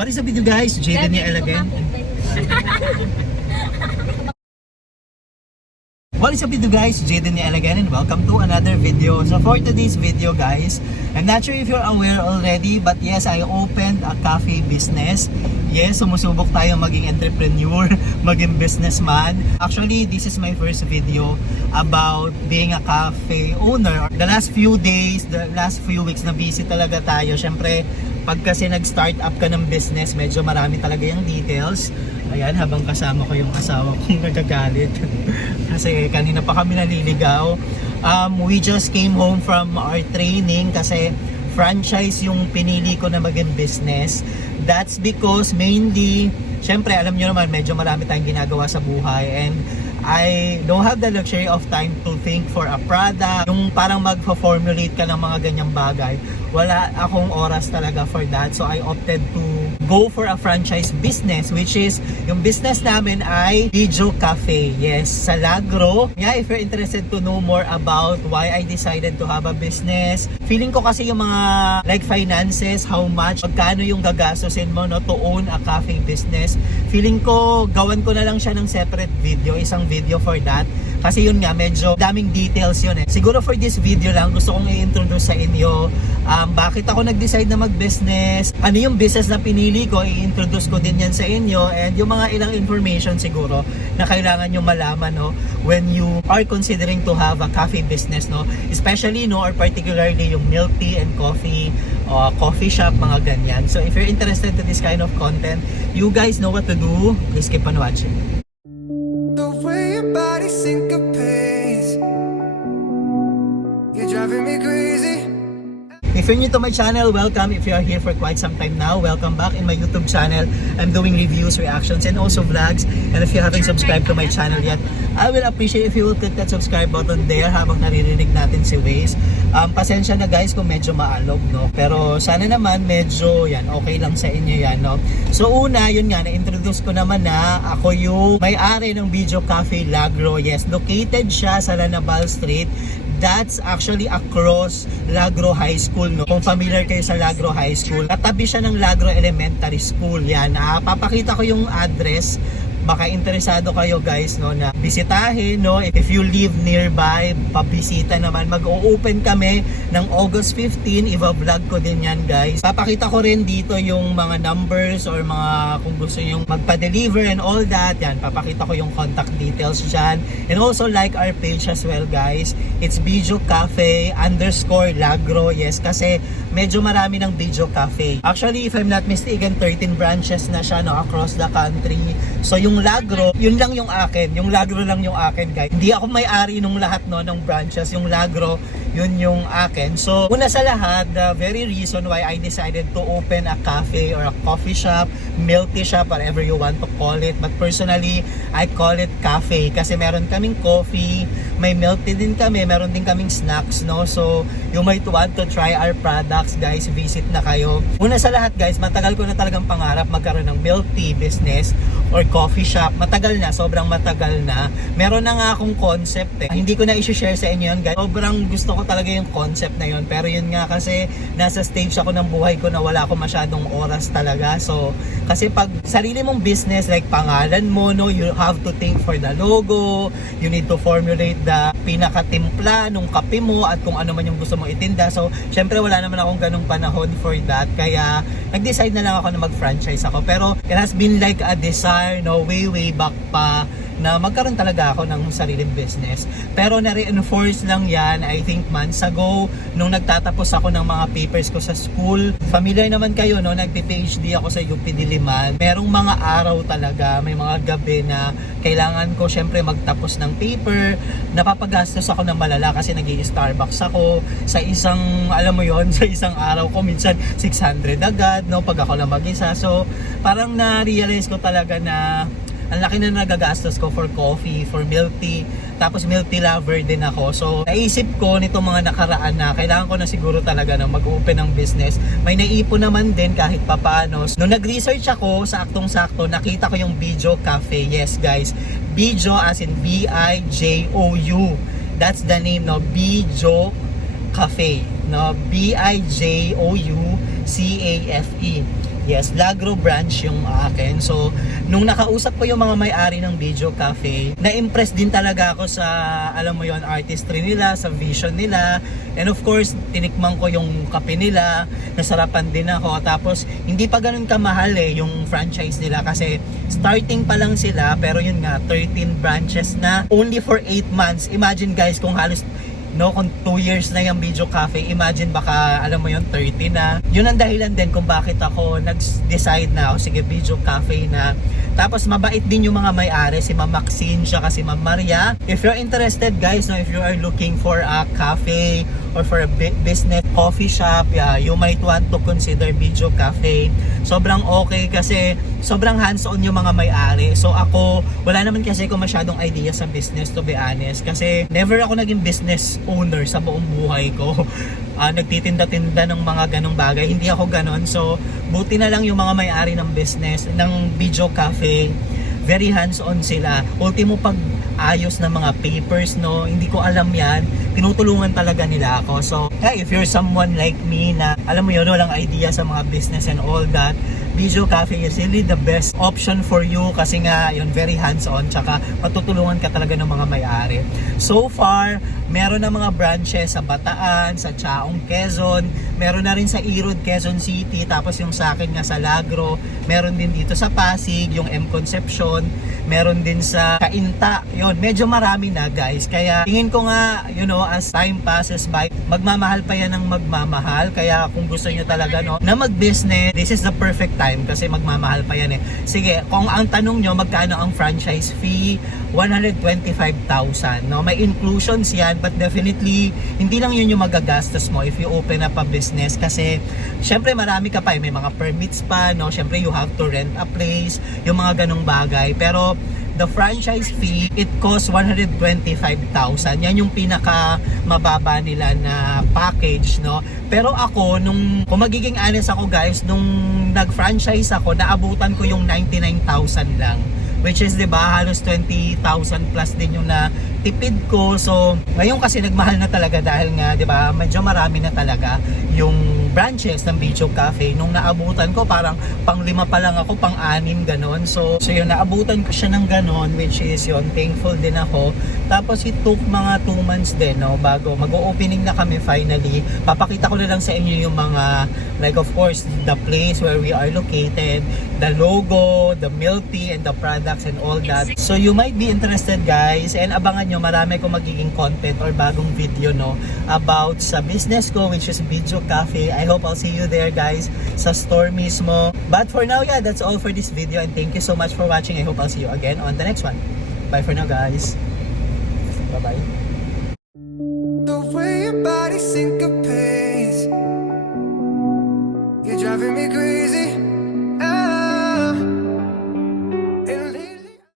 What is up with you guys? Jaden here again. What is up with you guys? Jaden here again and welcome to another video. So for today's video guys, I'm not sure if you're aware already, but yes, I opened a cafe business. Yes, sumusubok tayo maging entrepreneur, maging businessman. Actually, this is my first video about being a cafe owner. The last few days, the last few weeks na busy talaga tayo. Syempre, pag kasi nag-start up ka ng business, medyo marami talaga yung details. Ayan, habang kasama ko yung asawa kong nagagalit. Kasi kanina pa kami naliligaw. We just came home from our training kasi franchise yung pinili ko na maging business. That's because mainly, syempre alam nyo naman, medyo marami tayong ginagawa sa buhay and I don't have the luxury of time to think for a product. Yung parang mag-formulate ka ng mga ganyang bagay. Wala akong oras talaga for that. So I opted to go for a franchise business, which is yung business namin ay Bijo Cafe. Yes, sa Lagro. Yeah, if you're interested to know more about why I decided to have a business. Feeling ko kasi yung mga like finances, how much, magkano yung gagastusin mo no, to own a cafe business. Feeling ko gawan ko na lang siya ng separate video, isang video for that. Kasi yun nga, medyo daming details yun eh. Siguro for this video lang, gusto kong i-introduce sa inyo bakit ako nag-decide na mag-business, ano yung business na pinili ko, i-introduce ko din yan sa inyo, and yung mga ilang information siguro na kailangan nyo malaman no, when you are considering to have a cafe business, no? Especially, no, or particularly yung milk tea and coffee, coffee shop, mga ganyan. So if you're interested to this kind of content, you guys know what to do. Please keep on watching. Syncopates. You're driving me crazy. If you're new to my channel, welcome. If you are here for quite some time now, welcome back in my YouTube channel. I'm doing reviews, reactions, and also vlogs. And if you haven't subscribed to my channel yet, I will appreciate if you will click that subscribe button there habang naririnig natin si Waze. Pasensya na guys kung medyo maalog, no? Pero sana naman medyo yan, okay lang sa inyo yan, no? So una, yun nga, na-introduce ko naman na ako yung may-ari ng Bijo Cafe Lagro. Yes, located siya sa Lanabal Street. That's actually across Lagro High School, no? Kung familiar kayo sa Lagro High School, katabi siya ng Lagro Elementary School. Yan, papakita ko yung address. Baka interesado kayo guys, no, na bisitahin, no? If you live nearby, pabisita naman. Mag-o-open kami ng August 15. Iba-vlog ko din yan guys. Papakita ko rin dito yung mga numbers or mga kung gusto yung magpa-deliver and all that. Yan, papakita ko yung contact details dyan. And also like our page as well guys. It's Bijo Cafe _Lagro. Yes, kasi medyo marami ng Bijo Cafe. Actually, if I'm not mistaken, 13 branches na siya, no, across the country. So yung Lagro, yun lang yung akin. Yung Lagro lang yung akin guys. Hindi ako may-ari nung lahat no ng branches. Yung Lagro, yun yung akin. So una sa lahat, the very reason why I decided to open a cafe or a coffee shop, milk tea shop, whatever you want to call it. But personally, I call it cafe kasi meron kaming coffee, may milk tea din kami, meron din kaming snacks, no? So you might want to try our products guys, visit na kayo. Una sa lahat guys, matagal ko na talagang pangarap magkaroon ng milk tea business or coffee shop. Matagal na, sobrang matagal na. Meron na nga akong concept eh. Hindi ko na i-share sa inyo yun guys. Sobrang gusto ko talaga yung concept na yun. Pero yun nga kasi nasa stage ako ng buhay ko na wala ako masyadong oras talaga. So, kasi pag sarili mong business, like pangalan mo, no, you have to think for the logo, you need to formulate the pinakatimpla nung kape mo at kung ano man yung gusto mong itinda. So, syempre wala naman akong ganung panahon for that. Kaya, nag-decide na lang ako na mag-franchise ako. Pero, it has been like a desire, no, way back pa na magkaroon talaga ako ng sariling business. Pero na-reinforce lang yan, I think months ago, nung nagtatapos ako ng mga papers ko sa school. Familiar naman kayo, no? Nagpi-PhD ako sa UP Diliman. Merong mga araw talaga, may mga gabi na kailangan ko syempre magtapos ng paper. Napapagastos ako ng malala kasi nag-i-Starbucks ako. Sa isang, alam mo yon, sa isang araw ko, minsan 600 agad, no? Pag ako lang mag-isa. So, parang na-realize ko talaga na ang laki na nagagastos ko for coffee, for milk tea. Tapos milk tea lover din ako. So naisip ko nitong mga nakaraan na kailangan ko na siguro talaga na mag-open ng business. May naipon naman din kahit papaano. Nung nag-research ako, saktong-sakto, nakita ko yung Bijo Cafe. Yes guys, Bijo as in B-I-J-O-U. That's the name, no? Bijo Cafe, no? B-I-J-O-U C-A-F-E. Yes, Lagro branch yung akin. So, nung nakausap ko yung mga may-ari ng Video Cafe, na-impress din talaga ako sa, alam mo yon, artistry nila, sa vision nila. And of course, tinikman ko yung kape nila, nasarapan din ako. Tapos, hindi pa ganun kamahal yung franchise nila kasi starting pa lang sila, pero yun nga, 13 branches na only for 8 months. Imagine guys, kung halos kung 2 years na yung Video Cafe, imagine baka, alam mo yun, 30 na. Yun ang dahilan din kung bakit ako nag-decide na, sige, Video Cafe na. Tapos mabait din yung mga may-ari, si Ma'am Maxine, siya kasi Ma'am Maria. If you're interested guys, if you are looking for a cafe or for a business coffee shop, you might want to consider Video Cafe. Sobrang okay kasi sobrang hands-on yung mga may-ari. So ako, wala naman kasi ako masyadong idea sa business, to be honest. Kasi never ako naging business owner sa buong buhay ko. Nagtitinda-tinda ng mga ganong bagay. Hindi ako ganon. So, buti na lang yung mga may-ari ng business, ng Video Cafe. Very hands-on sila. Ultimo pag ayos ng mga papers, hindi ko alam yan. Tinutulungan talaga nila ako. So, hey, if you're someone like me na, alam mo yun, walang idea sa mga business and all that, Video Cafe is really the best option for you kasi nga yun, very hands-on, tsaka patutulungan ka talaga ng mga may-ari. So far, meron na mga branches sa Bataan, sa Chaong, Quezon, meron na rin sa Irod, Quezon City, tapos yung sa akin nga sa Lagro, meron din dito sa Pasig, yung M. Concepcion, meron din sa Cainta, yun, medyo marami na guys. Kaya tingin ko nga, as time passes by, magmamahal pa yan ng magmamahal. Kaya kung gusto nyo talaga na mag-business, this is the perfect time kasi magmamahal pa yan Sige, kung ang tanong nyo magkano ang franchise fee, 125,000. May inclusions yan, but definitely hindi lang yun yung magagastos mo if you open up a business kasi syempre marami ka pa may mga permits pa, syempre you have to rent a place, yung mga ganong bagay. Pero the franchise fee, it costs 125,000. Yan yung pinaka mababa nila na package, Pero ako, kung magiging honest ako guys, nung nag-franchise ako, naabutan ko yung 99,000 lang. Which is, diba, halos 20,000 plus din yung natipid ko. So, ngayon kasi nagmahal na talaga dahil nga, diba, medyo marami na talaga yung branches ng Video Cafe. Nung naabutan ko, parang pang-5 pa lang ako, pang-6, ganon. So yun, naabutan ko siya ng ganon, which is yun, thankful din ako. Tapos it took mga 2 months din, bago mag-opening na kami finally. Papakita ko na lang sa inyo yung mga, like of course, the place where we are located, the logo, the milk tea, and the products and all that. So you might be interested guys, and abangan nyo, marami ko magiging content or bagong video about sa business ko, which is Video Cafe. I hope I'll see you there guys sa store mismo. But for now, that's all for this video, and thank you so much for watching. I hope I'll see you again on the next one. Bye for now guys. Bye bye. The way your body syncopates, you're driving me crazy.